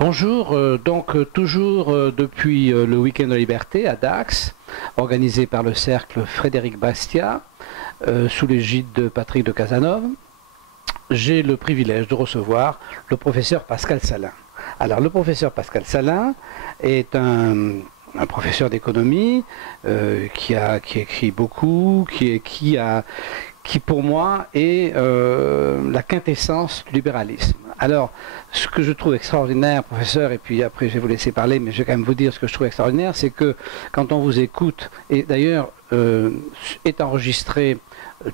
Bonjour, toujours depuis le Week-end de la Liberté à Dax, organisé par le cercle Frédéric Bastiat, sous l'égide de Patrick de Casanova, j'ai le privilège de recevoir le professeur Pascal Salin. Alors le professeur Pascal Salin est un professeur d'économie qui écrit beaucoup, qui pour moi est la quintessence du libéralisme. Alors, ce que je trouve extraordinaire, professeur, et puis après je vais vous laisser parler, mais je vais quand même vous dire ce que je trouve extraordinaire, c'est que quand on vous écoute, et d'ailleurs est enregistrée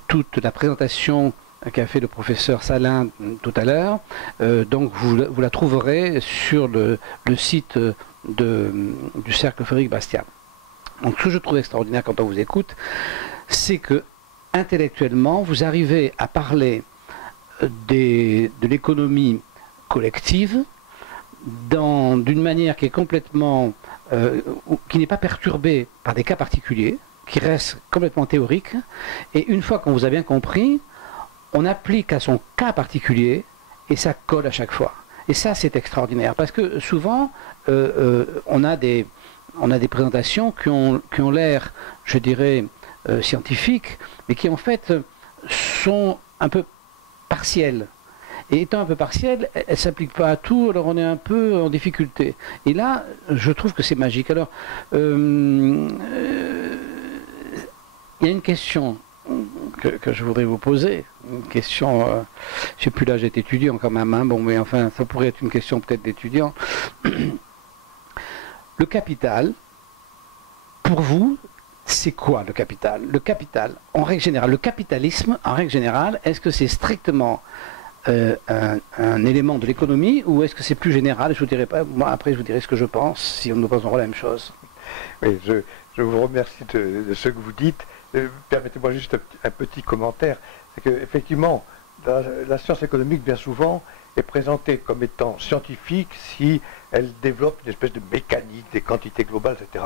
toute la présentation qu'a fait le professeur Salin tout à l'heure, donc vous la trouverez sur le site du cercle Frédéric Bastiat. Donc ce que je trouve extraordinaire quand on vous écoute, c'est que intellectuellement, vous arrivez à parler de l'économie collective d'une manière qui est complètement, qui n'est pas perturbée par des cas particuliers, qui reste complètement théorique, et une fois qu'on vous a bien compris, on applique à son cas particulier, et ça colle à chaque fois. Et ça, c'est extraordinaire, parce que souvent, on a des présentations qui ont l'air, je dirais, scientifiques, mais qui en fait sont un peu partielles. Et étant un peu partielles, elles ne s'appliquent pas à tout, alors on est un peu en difficulté. Et là, je trouve que c'est magique. Alors, il y a une question que je voudrais vous poser, une question, je ne sais plus, là j'étais étudiant quand même, hein, bon, mais enfin, ça pourrait être une question peut-être d'étudiant. Le capital, pour vous, c'est quoi le capital? Le capital, en règle générale, le capitalisme, en règle générale, est-ce que c'est strictement un élément de l'économie ou est-ce que c'est plus général? Je vous dirai pas, moi après je vous dirai ce que je pense, si nous pensons la même chose. Oui, je vous remercie de ce que vous dites. Permettez-moi juste un petit commentaire. C'est qu'effectivement, la science économique, bien souvent, est présentée comme étant scientifique si elle développe une espèce de mécanique des quantités globales, etc.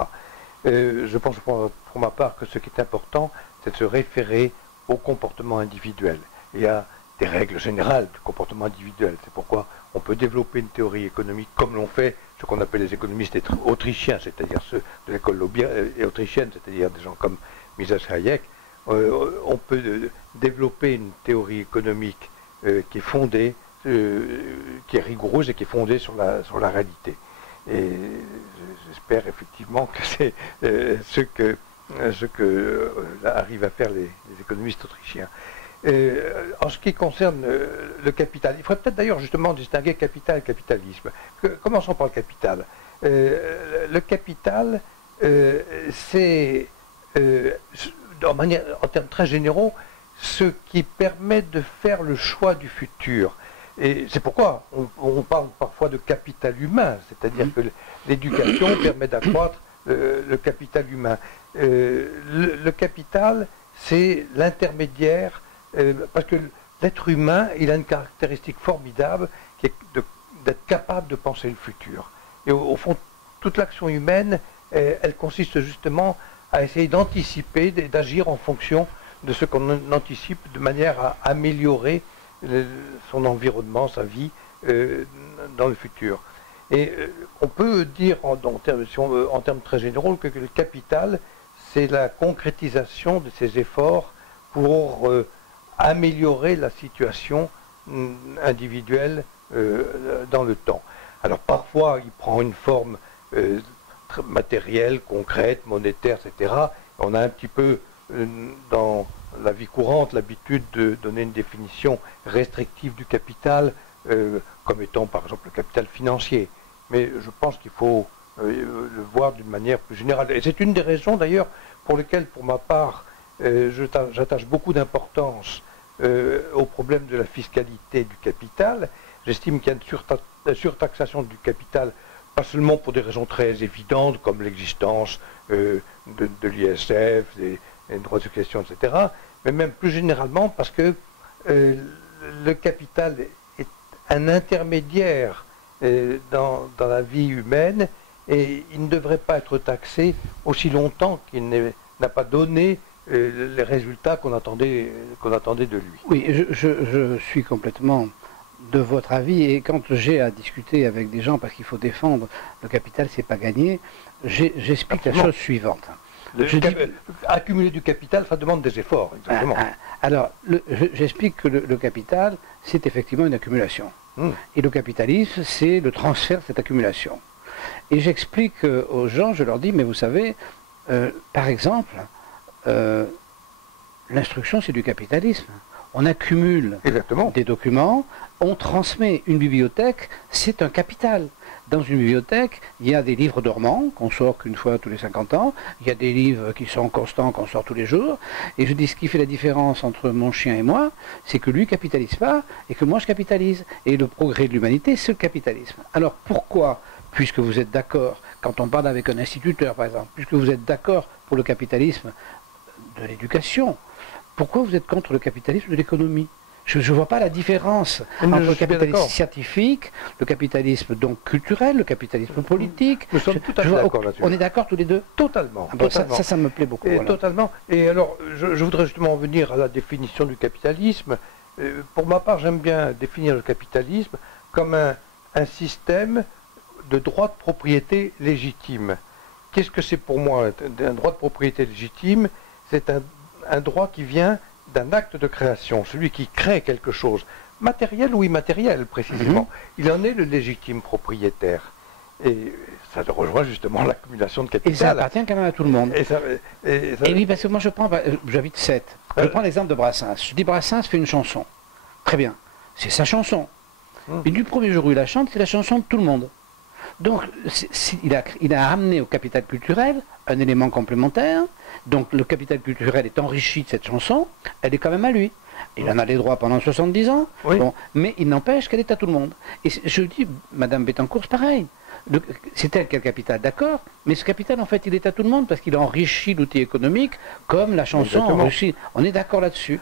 Je pense pour ma part que ce qui est important, c'est de se référer au comportement individuel. Il y a des règles générales du comportement individuel. C'est pourquoi on peut développer une théorie économique comme l'ont fait ce qu'on appelle les économistes autrichiens, c'est-à-dire ceux de l'école autrichienne, c'est-à-dire des gens comme Mises Hayek. On peut développer une théorie économique qui est fondée, qui est rigoureuse et qui est fondée sur la réalité. Et j'espère effectivement que c'est ce que arrivent à faire les économistes autrichiens. En ce qui concerne le capital, il faudrait peut-être d'ailleurs justement distinguer capital et capitalisme. Commençons par le capital. Le capital, c'est, en termes très généraux, ce qui permet de faire le choix du futur. Et c'est pourquoi on parle parfois de capital humain, c'est-à-dire que l'éducation permet d'accroître le capital humain. Le capital, c'est l'intermédiaire, parce que l'être humain, il a une caractéristique formidable qui est d'être capable de penser le futur. Et au fond, toute l'action humaine, elle consiste justement à essayer d'anticiper, d'agir en fonction de ce qu'on anticipe, de manière à améliorer son environnement, sa vie dans le futur. Et on peut dire en termes très généraux que le capital, c'est la concrétisation de ces efforts pour améliorer la situation individuelle dans le temps. Alors parfois, il prend une forme matérielle, concrète, monétaire, etc. On a un petit peu dans la vie courante l'habitude de donner une définition restrictive du capital comme étant par exemple le capital financier. Mais je pense qu'il faut le voir d'une manière plus générale. Et c'est une des raisons d'ailleurs pour lesquelles, pour ma part, j'attache beaucoup d'importance au problème de la fiscalité du capital. J'estime qu'il y a une surtaxation du capital, pas seulement pour des raisons très évidentes comme l'existence de l'ISF, des droits de succession, etc., mais même plus généralement parce que le capital est un intermédiaire dans la vie humaine et il ne devrait pas être taxé aussi longtemps qu'il n'a pas donné les résultats qu'on attendait de lui. Oui, je suis complètement de votre avis, et quand j'ai à discuter avec des gens, parce qu'il faut défendre le capital, c'est pas gagné, j'explique la chose suivante. Accumuler du capital, ça demande des efforts, exactement. Alors, j'explique que le capital, c'est effectivement une accumulation. Et le capitalisme, c'est le transfert de cette accumulation. Et j'explique aux gens, je leur dis, mais vous savez, par exemple, l'instruction, c'est du capitalisme. On accumule des documents, on transmet. Une bibliothèque, c'est un capital. Dans une bibliothèque, il y a des livres dormants qu'on sort qu'une fois tous les 50 ans. Il y a des livres qui sont constants qu'on sort tous les jours. Et je dis, ce qui fait la différence entre mon chien et moi, c'est que lui ne capitalise pas et que moi je capitalise. Et le progrès de l'humanité, c'est le capitalisme. Alors pourquoi, puisque vous êtes d'accord, quand on parle avec un instituteur par exemple, puisque vous êtes d'accord pour le capitalisme de l'éducation, pourquoi vous êtes contre le capitalisme de l'économie ? Je ne vois pas la différence entre le capitalisme scientifique, le capitalisme donc culturel, le capitalisme politique. Nous sommes tout à fait d'accord là-dessus. On est d'accord tous les deux ? Totalement. Totalement. Ça me plaît beaucoup. Voilà. Totalement. Et alors, je voudrais justement en venir à la définition du capitalisme. Pour ma part, j'aime bien définir le capitalisme comme un système de droit de propriété légitime. Qu'est-ce que c'est pour moi un droit de propriété légitime ? C'est un droit qui vient d'un acte de création, celui qui crée quelque chose, matériel ou immatériel précisément. Il en est le légitime propriétaire. Et ça rejoint justement l'accumulation de capital. Et ça appartient quand même à tout le monde. Et oui, parce que moi j'habite 7. Je prends l'exemple de Brassens. Je dis Brassens fait une chanson. Très bien, c'est sa chanson. Et du premier jour où il la chante, c'est la chanson de tout le monde. Donc, il a amené au capital culturel un élément complémentaire. Donc, le capital culturel est enrichi de cette chanson. Elle est quand même à lui. Il en a les droits pendant 70 ans. Oui. Bon, mais il n'empêche qu'elle est à tout le monde. Et je dis, Madame Bettencourt, c'est pareil. C'est elle qui a le capital, d'accord, mais ce capital, en fait, il est à tout le monde parce qu'il enrichit l'outil économique comme la chanson enrichit. On est d'accord là-dessus.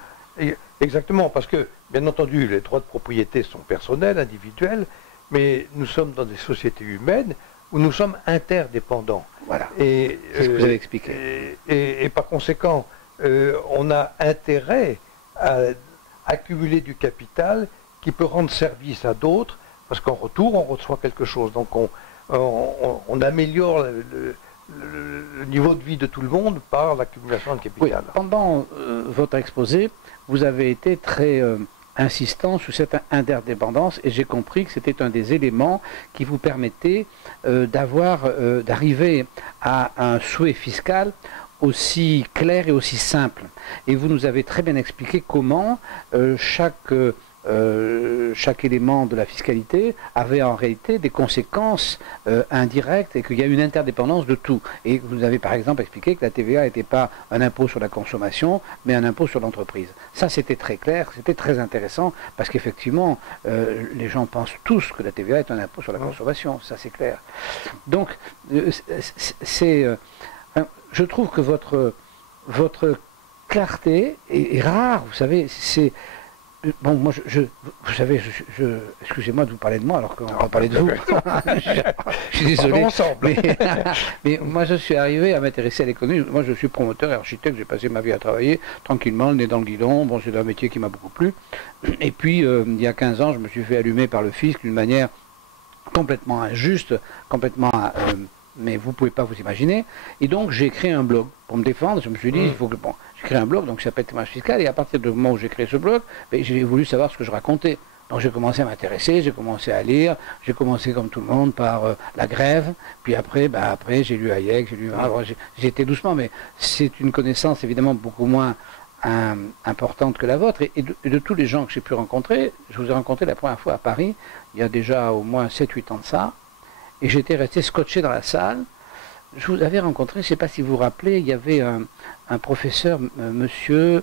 Exactement, parce que, bien entendu, les droits de propriété sont personnels, individuels, mais nous sommes dans des sociétés humaines où nous sommes interdépendants. Voilà, c'est ce que vous avez expliqué. Et par conséquent, on a intérêt à accumuler du capital qui peut rendre service à d'autres, parce qu'en retour, on reçoit quelque chose. Donc on améliore le niveau de vie de tout le monde par l'accumulation de capital. Oui, pendant votre exposé, vous avez été très insistant sur cette interdépendance et j'ai compris que c'était un des éléments qui vous permettait d'arriver à un souhait fiscal aussi clair et aussi simple. Et vous nous avez très bien expliqué comment chaque élément de la fiscalité avait en réalité des conséquences indirectes et qu'il y a une interdépendance de tout. Et vous avez par exemple expliqué que la TVA n'était pas un impôt sur la consommation, mais un impôt sur l'entreprise. Ça c'était très clair, c'était très intéressant, parce qu'effectivement, les gens pensent tous que la TVA est un impôt sur la consommation, ça c'est clair. Donc, je trouve que votre clarté est rare, vous savez, c'est... Bon, moi, vous savez, excusez-moi de vous parler de moi alors qu'on va parler de vous. Je suis désolé. Mais moi, je suis arrivé à m'intéresser à l'économie. Moi, je suis promoteur et architecte. J'ai passé ma vie à travailler tranquillement, le nez dans le guidon. Bon, c'est un métier qui m'a beaucoup plu. Et puis, il y a 15 ans, je me suis fait allumer par le fisc d'une manière complètement injuste, mais vous ne pouvez pas vous imaginer. Et donc, j'ai créé un blog pour me défendre. Je me suis dit, il faut que... Bon, j'ai créé un blog, donc ça s'appelle Témoignage fiscal, et à partir du moment où j'ai créé ce blog, j'ai voulu savoir ce que je racontais. Donc j'ai commencé à m'intéresser, j'ai commencé à lire, j'ai commencé comme tout le monde par la grève, puis après j'ai lu Hayek, j'ai été doucement, mais c'est une connaissance évidemment beaucoup moins importante que la vôtre, et de tous les gens que j'ai pu rencontrer, je vous ai rencontré la première fois à Paris, il y a déjà au moins 7-8 ans de ça, et j'étais resté scotché dans la salle. Je vous avais rencontré, je ne sais pas si vous vous rappelez, il y avait un professeur, monsieur,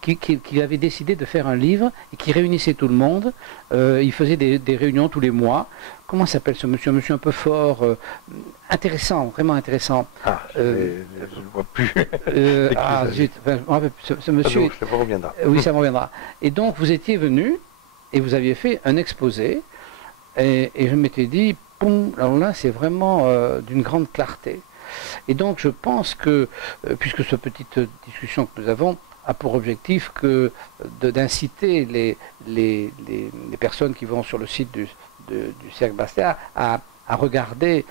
qui avait décidé de faire un livre et qui réunissait tout le monde. Il faisait des réunions tous les mois. Comment s'appelle ce monsieur? Un monsieur un peu fort, intéressant, vraiment intéressant. Je ne vois plus. Ce monsieur... Ça me reviendra. Oui, ça me reviendra. Et donc, vous étiez venu et vous aviez fait un exposé. Et je m'étais dit, alors là, c'est vraiment d'une grande clarté. Et donc, je pense que, puisque cette petite discussion que nous avons a pour objectif que d'inciter les personnes qui vont sur le site du Cercle Bastia à regarder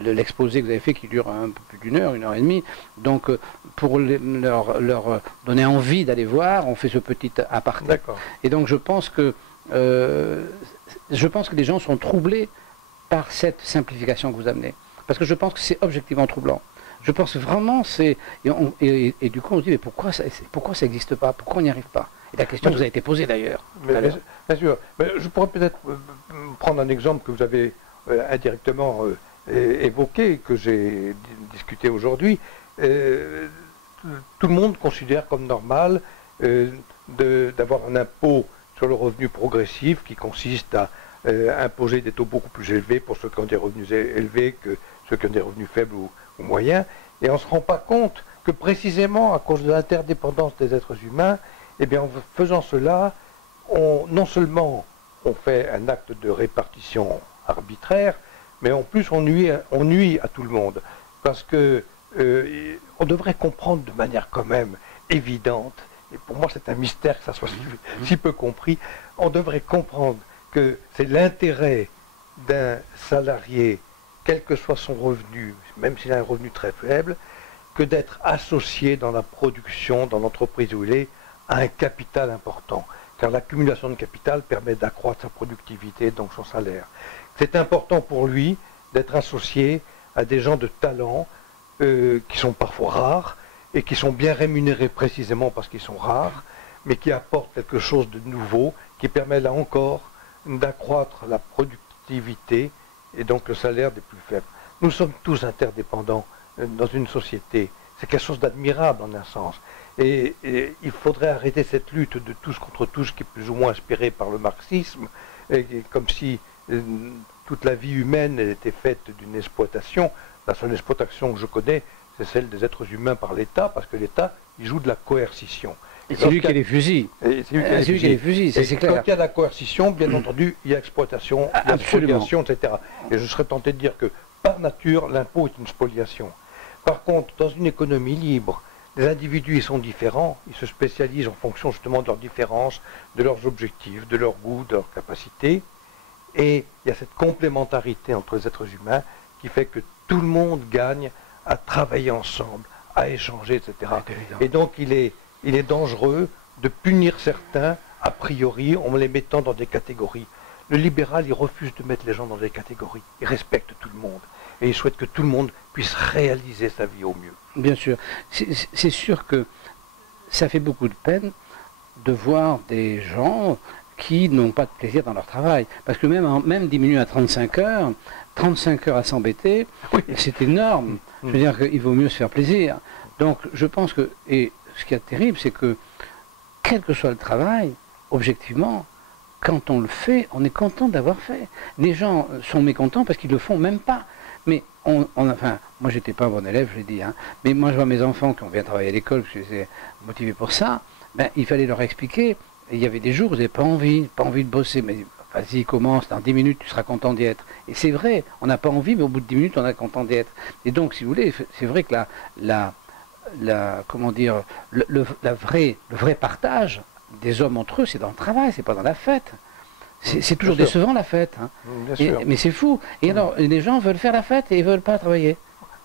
l'exposé que vous avez fait qui dure un peu plus d'une heure et demie. Donc pour leur donner envie d'aller voir, on fait ce petit aparté. Et donc je pense que les gens sont troublés par cette simplification que vous amenez. Parce que je pense que c'est objectivement troublant. Je pense vraiment, et du coup on se dit, mais pourquoi ça n'existe pas? Pourquoi on n'y arrive pas? Et la question vous a été posée d'ailleurs. Bien sûr. Mais je pourrais peut-être prendre un exemple que vous avez indirectement évoqué, que j'ai discuté aujourd'hui. Tout le monde considère comme normal d'avoir un impôt sur le revenu progressif qui consiste à imposer des taux beaucoup plus élevés pour ceux qui ont des revenus élevés que ceux qui ont des revenus faibles ou moyens. Et on ne se rend pas compte que précisément à cause de l'interdépendance des êtres humains, eh bien, en faisant cela, non seulement on fait un acte de répartition arbitraire, mais en plus on nuit à tout le monde. Parce que on devrait comprendre de manière quand même évidente, et pour moi c'est un mystère que ça soit si peu compris, on devrait comprendre que c'est l'intérêt d'un salarié, quel que soit son revenu, même s'il a un revenu très faible, que d'être associé dans la production, dans l'entreprise où il est, à un capital important. Car l'accumulation de capital permet d'accroître sa productivité, donc son salaire. C'est important pour lui d'être associé à des gens de talent qui sont parfois rares et qui sont bien rémunérés précisément parce qu'ils sont rares, mais qui apportent quelque chose de nouveau, qui permet là encore d'accroître la productivité et donc le salaire des plus faibles. Nous sommes tous interdépendants dans une société. C'est quelque chose d'admirable en un sens. Et il faudrait arrêter cette lutte de tous contre tous qui est plus ou moins inspirée par le marxisme, comme si toute la vie humaine était faite d'une exploitation. La seule exploitation que je connais, c'est celle des êtres humains par l'État, parce que l'État, il joue de la coercition. Et c'est lui qui a les fusils. C'est lui qui a les fusils, c'est clair. Quand il y a la coercition, bien entendu, il y a exploitation, il y a spoliation, etc. Et je serais tenté de dire que, par nature, l'impôt est une spoliation. Par contre, dans une économie libre, les individus ils sont différents, ils se spécialisent en fonction justement de leurs différences, de leurs objectifs, de leurs goûts, de leurs capacités. Et il y a cette complémentarité entre les êtres humains qui fait que tout le monde gagne à travailler ensemble, à échanger, etc. Et donc il est dangereux de punir certains a priori en les mettant dans des catégories. Le libéral, il refuse de mettre les gens dans des catégories. Il respecte tout le monde. Et il souhaite que tout le monde puisse réaliser sa vie au mieux. Bien sûr. C'est sûr que ça fait beaucoup de peine de voir des gens qui n'ont pas de plaisir dans leur travail. Parce que même diminuer à 35 heures à s'embêter, oui, c'est énorme. Je veux dire qu'il vaut mieux se faire plaisir. Donc je pense que, et ce qui est terrible, c'est que, quel que soit le travail, objectivement, quand on le fait, on est content d'avoir fait. Les gens sont mécontents parce qu'ils ne le font même pas. Mais enfin, moi j'étais pas un bon élève, je l'ai dit, hein, mais moi je vois mes enfants qui ont bien travaillé à l'école, parce que j'étais motivé pour ça, ben, il fallait leur expliquer, et il y avait des jours où ils n'avaient pas envie de bosser, mais vas-y, commence, dans 10 minutes tu seras content d'y être. Et c'est vrai, on n'a pas envie, mais au bout de 10 minutes on est content d'y être. Et donc, si vous voulez, c'est vrai que comment dire, le vrai partage des hommes entre eux, c'est dans le travail, c'est pas dans la fête. C'est toujours décevant la fête, hein. Mais c'est fou. Et alors, les gens veulent faire la fête et ils ne veulent pas travailler.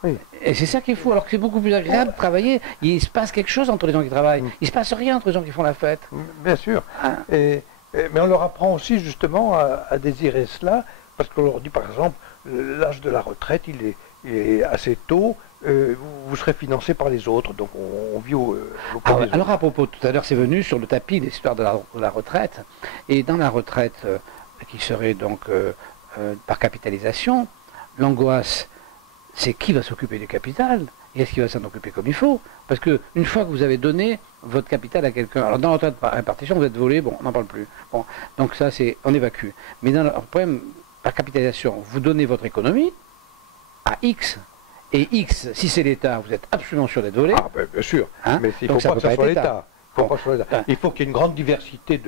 Oui. Et c'est ça qui est fou, alors que c'est beaucoup plus agréable de travailler. Il se passe quelque chose entre les gens qui travaillent. Il ne se passe rien entre les gens qui font la fête. Bien sûr. Hein. Mais on leur apprend aussi justement à désirer cela, parce qu'on leur dit par exemple, l'âge de la retraite, il est assez tôt. Vous serez financé par les autres, donc on vit au alors à propos, tout à l'heure c'est venu sur le tapis l'histoire de la retraite, et dans la retraite qui serait donc par capitalisation, l'angoisse c'est qui va s'occuper du capital, et est-ce qu'il va s'en occuper comme il faut, parce que une fois que vous avez donné votre capital à quelqu'un, alors dans la retraite par répartition vous êtes volé, bon on n'en parle plus, bon, donc ça c'est, on évacue, mais dans le problème par capitalisation, vous donnez votre économie à X. Et X, si c'est l'État, vous êtes absolument sûr d'être volé. Ah, ben, bien sûr. Hein, mais il ne faut pas que ce soit l'État. Il faut qu'il y ait une grande diversité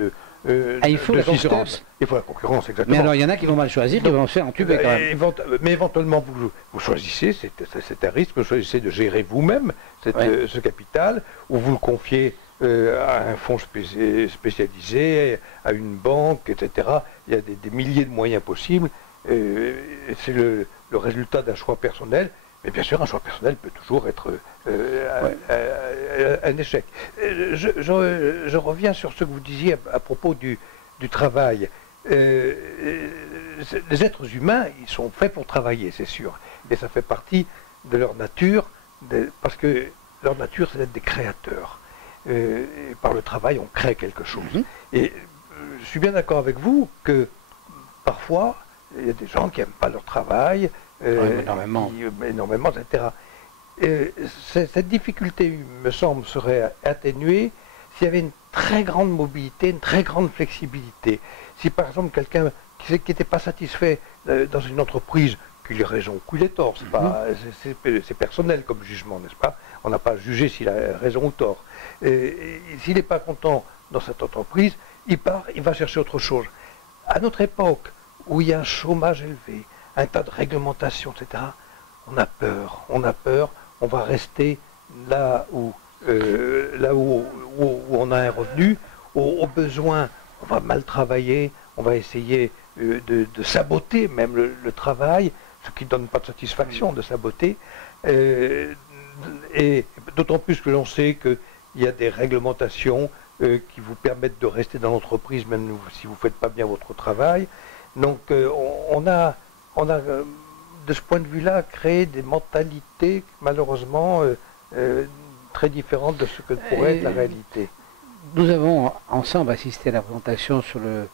il faut la système. concurrence. Il faut la concurrence, exactement. Mais alors, il y en a qui vont mal choisir, qui vont se faire entuber quand même. Mais éventuellement, vous choisissez, c'est un risque, vous choisissez de gérer vous-même ce capital, ou vous le confiez à un fonds spécialisé, à une banque, etc. Il y a des milliers de moyens possibles. C'est le résultat d'un choix personnel. Mais bien sûr, un choix personnel peut toujours être un échec. Je reviens sur ce que vous disiez à propos du travail. Les êtres humains, ils sont faits pour travailler, c'est sûr. Et ça fait partie de leur nature, parce que leur nature, c'est d'être des créateurs. Et par le travail, on crée quelque chose. Et je suis bien d'accord avec vous que parfois, il y a des gens qui n'aiment pas leur travail, énormément, etc. Cette difficulté, me semble, serait atténuée s'il y avait une très grande mobilité, une très grande flexibilité. Si par exemple quelqu'un qui n'était pas satisfait dans une entreprise, qu'il ait raison ou qu'il ait tort, c'est personnel comme jugement, n'est-ce pas? On n'a pas jugé s'il a raison ou tort. S'il n'est pas content dans cette entreprise, il part, il va chercher autre chose. À notre époque, où il y a un chômage élevé, un tas de réglementations, etc., on a peur, on va rester là où on a un revenu, au besoin, on va mal travailler, on va essayer de saboter même le travail, ce qui ne donne pas de satisfaction de saboter, et d'autant plus que l'on sait qu'il y a des réglementations qui vous permettent de rester dans l'entreprise même si vous ne faites pas bien votre travail. Donc on a de ce point de vue-là créé des mentalités malheureusement très différentes de ce que pourrait être la réalité. Nous avons ensemble assisté à la présentation sur le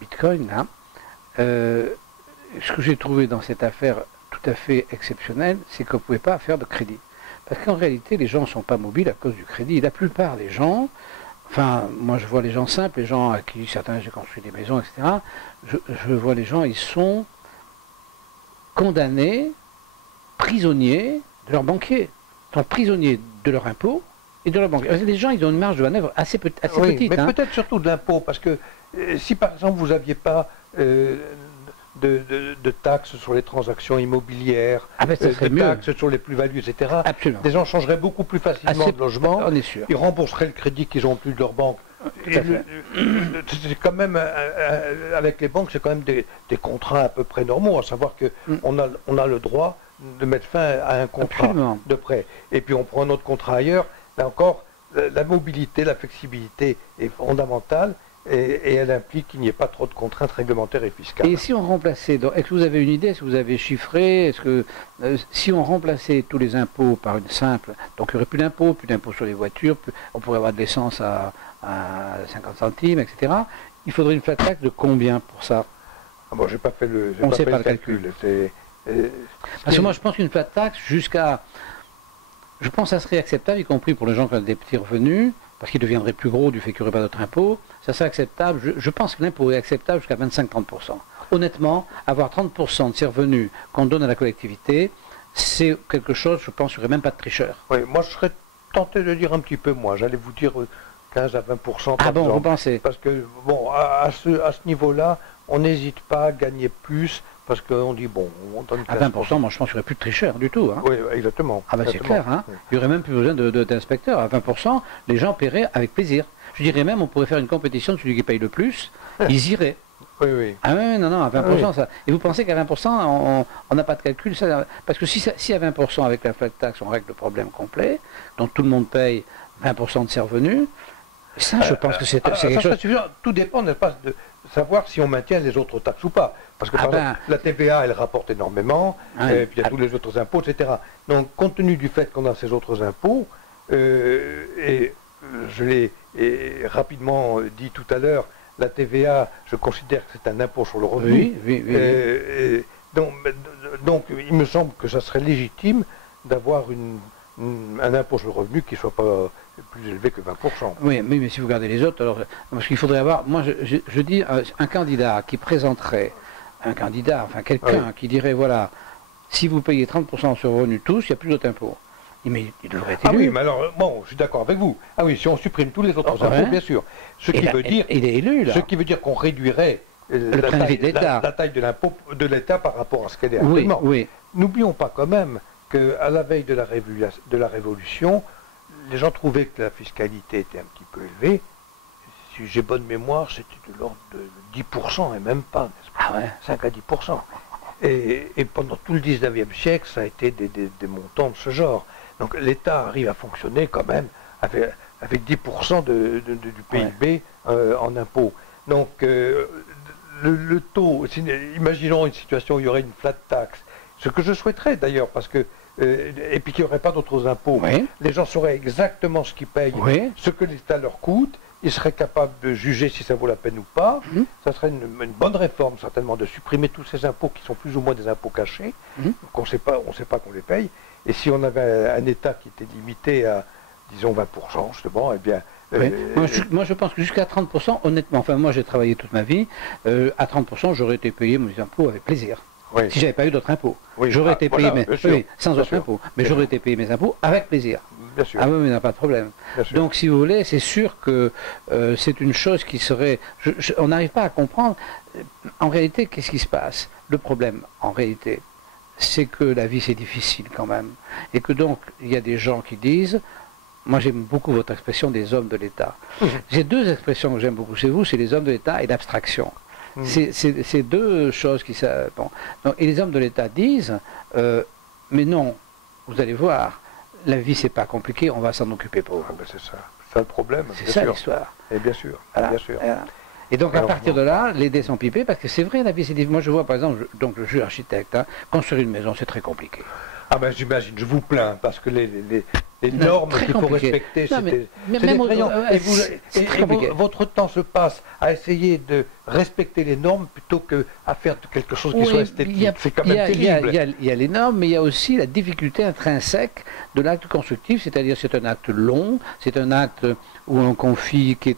Bitcoin, là. Ce que j'ai trouvé dans cette affaire tout à fait exceptionnelle, c'est qu'on ne pouvait pas faire de crédit. Parce qu'en réalité, les gens ne sont pas mobiles à cause du crédit. La plupart des gens, enfin, moi je vois les gens simples, les gens à qui certains j'ai construit des maisons, etc. Je vois les gens, ils sont condamnés, prisonniers de leur banquier. Ils sont prisonniers de leur impôt et de leur banquier. Les gens, ils ont une marge de manœuvre assez petite. Mais peut-être surtout de l'impôt, parce que si par exemple vous n'aviez pas de taxes sur les transactions immobilières, de taxes sur les plus-values, etc., absolument, les gens changeraient beaucoup plus facilement de logement, on est sûr. Ils rembourseraient le crédit qu'ils ont plus de leur banque. C'est quand même, avec les banques, c'est quand même des contrats à peu près normaux, à savoir qu'on a le droit de mettre fin à un contrat de prêt. Et puis on prend un autre contrat ailleurs. Là encore, la mobilité, la flexibilité est fondamentale. Et elle implique qu'il n'y ait pas trop de contraintes réglementaires et fiscales. Et si on remplaçait, est-ce que vous avez une idée, est-ce que vous avez chiffré, est-ce que si on remplaçait tous les impôts par une simple, donc il n'y aurait plus d'impôts sur les voitures, on pourrait avoir de l'essence à 50 centimes, etc. Il faudrait une flat tax de combien pour ça? Bon, j'ai pas fait le calcul. Parce que moi je pense qu'une flat tax jusqu'à, je pense que ça serait acceptable, y compris pour les gens qui ont des petits revenus, parce qu'ils deviendraient plus gros du fait qu'il n'y aurait pas d'autres impôts, ça serait acceptable. Je pense que l'impôt est acceptable jusqu'à 25-30%. Honnêtement, avoir 30% de ses revenus qu'on donne à la collectivité, c'est quelque chose, je pense, qu'il n'y aurait même pas de tricheur. Oui, moi je serais tenté de dire un petit peu moins, j'allais vous dire 15 à 20%. Ah bon, vous pensez? Parce que, bon, à ce niveau-là, on n'hésite pas à gagner plus, parce qu'on dit, bon, on donne 15%. À 20%, moi je pense qu'il n'y aurait plus de tricheur du tout. Hein. Oui, exactement. Ah ben c'est clair, hein. Oui. Il n'y aurait même plus besoin d'inspecteurs. À 20%, les gens paieraient avec plaisir. Je dirais même, on pourrait faire une compétition de celui qui paye le plus, ils iraient. Oui, oui. Ah oui, non, à 20%, ça. Et vous pensez qu'à 20%, on n'a pas de calcul, ça, parce que si à 20% avec la flat tax, on règle le problème complet, donc tout le monde paye 20% de ses revenus, ça, je pense que c'est quelque chose... Tout dépend, n'est-ce pas, de savoir si on maintient les autres taxes ou pas. Parce que par exemple, la TVA, elle rapporte énormément, et puis il y a tous les autres impôts, etc. Donc, compte tenu du fait qu'on a ces autres impôts, et je l'ai rapidement dit tout à l'heure, la TVA, je considère que c'est un impôt sur le revenu. Oui. Donc, il me semble que ça serait légitime d'avoir un impôt sur le revenu qui ne soit pas plus élevé que 20%. Oui, mais si vous regardez les autres, alors, parce qu'il faudrait avoir, moi je dis, un candidat qui présenterait, quelqu'un qui dirait, voilà, si vous payez 30% sur revenu tous, il n'y a plus d'autres impôts. Mais il devrait être Ah élu. oui, mais alors, bon, je suis d'accord avec vous. Ah oui, si on supprime tous les autres impôts, bien sûr. Ce qui veut dire, il est élu, là. Ce qui veut dire qu'on réduirait le train de vie de l'État. La taille de l'impôt de l'État par rapport à ce qu'elle est Oui, actuellement. oui. N'oublions pas quand même qu'à la veille de la Révolution, les gens trouvaient que la fiscalité était un petit peu élevée. Si j'ai bonne mémoire, c'était de l'ordre de 10% et même pas, n'est-ce pas? Ah ouais. 5 à 10%. Et pendant tout le 19e siècle, ça a été des montants de ce genre. Donc l'État arrive à fonctionner quand même avec 10% du PIB en impôts. Donc le taux, imaginons une situation où il y aurait une flat tax, ce que je souhaiterais d'ailleurs, parce que et puis qu'il n'y aurait pas d'autres impôts. Oui. Les gens sauraient exactement ce qu'ils payent, Oui. ce que l'État leur coûte, ils seraient capables de juger si ça vaut la peine ou pas. Ça serait une bonne réforme certainement de supprimer tous ces impôts qui sont plus ou moins des impôts cachés, qu'on ne sait pas qu'on les paye. Et si on avait un État qui était limité à, disons, 20%, justement, eh bien... Oui. Moi, je pense que jusqu'à 30%, honnêtement, enfin moi j'ai travaillé toute ma vie, à 30% j'aurais été payé mes impôts avec plaisir. Oui. Si j'avais pas eu d'autres impôts. Oui. J'aurais été payé, sans autres sûr. impôts, mais j'aurais été payé mes impôts avec plaisir. Bien sûr. Ah oui, mais il n'y a pas de problème. Donc si vous voulez, c'est sûr que c'est une chose qui serait... on n'arrive pas à comprendre. En réalité, qu'est-ce qui se passe? Le problème, en réalité, c'est que la vie c'est difficile quand même. Et que donc, il y a des gens qui disent... Moi, j'aime beaucoup votre expression des hommes de l'État. J'ai deux expressions que j'aime beaucoup chez vous, c'est les hommes de l'État et l'abstraction. C'est deux choses qui... Bon. Donc, et les hommes de l'État disent, mais non, vous allez voir, la vie, c'est pas compliqué, on va s'en occuper pour vous. Ah ben c'est ça. C'est le problème. C'est ça l'histoire. Et bien sûr. Voilà. Bien sûr. Voilà. Et donc, à partir de là, les dés sont pipés, parce que c'est vrai, la vie, c'est difficile. Moi, je vois, par exemple, donc, je suis architecte, construire une maison, c'est très compliqué. Ah ben j'imagine, je vous plains, parce que les normes qu'il faut respecter, c'est effrayant. Votre temps se passe à essayer de respecter les normes plutôt qu'à faire quelque chose qui soit esthétique. C'est quand même terrible. Il y a les normes, mais il y a aussi la difficulté intrinsèque de l'acte constructif, c'est-à-dire c'est un acte long, c'est un acte où on confie qui est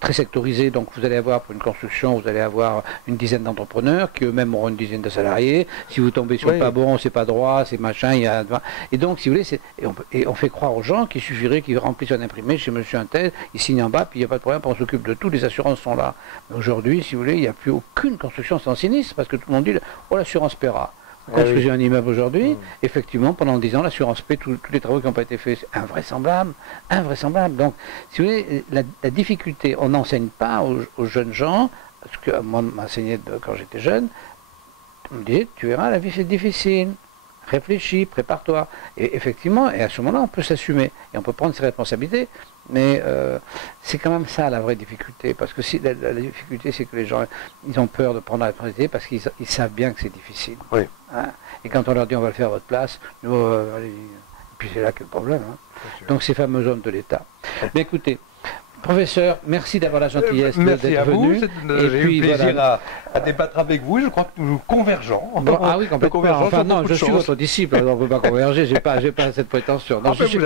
très sectorisé, donc vous allez avoir pour une construction, vous allez avoir une dizaine d'entrepreneurs qui eux-mêmes auront une dizaine de salariés. Si vous tombez sur le pas bon, c'est pas droit, c'est machin, et donc si vous voulez, et on fait croire aux gens qu'il suffirait qu'ils remplissent un imprimé chez monsieur un tel, ils signent en bas, puis il n'y a pas de problème, on s'occupe de tout, les assurances sont là. Mais aujourd'hui, si vous voulez, il n'y a plus aucune construction sans sinistre, parce que tout le monde dit, oh l'assurance paiera. Vous construisez un immeuble aujourd'hui, effectivement, pendant 10 ans, l'assurance paie tous les travaux qui n'ont pas été faits. C'est invraisemblable, invraisemblable. Donc, si vous voulez, la difficulté, on n'enseigne pas aux jeunes gens, ce que moi m'enseignait quand j'étais jeune, on me disait, tu verras, la vie c'est difficile, réfléchis, prépare-toi. Et effectivement, et à ce moment-là, on peut s'assumer, et on peut prendre ses responsabilités, mais c'est quand même ça la vraie difficulté, parce que si la difficulté c'est que les gens, ils ont peur de prendre la responsabilité parce qu'ils savent bien que c'est difficile. Oui. Hein, et quand on leur dit on va le faire à votre place, nous, allez, et puis c'est là que le problème. Hein. Donc ces fameux hommes de l'État. Mais écoutez, professeur, merci d'avoir la gentillesse d'être venu. J'ai eu plaisir à débattre avec vous. Je crois que nous convergeons. Bon, ah oui, complètement. Enfin, non, je suis votre disciple, alors on ne peut pas converger. J'ai pas cette prétention. Non, je suis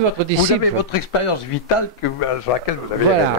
votre disciple. Vous avez votre expérience vitale sur laquelle vous avez. Voilà.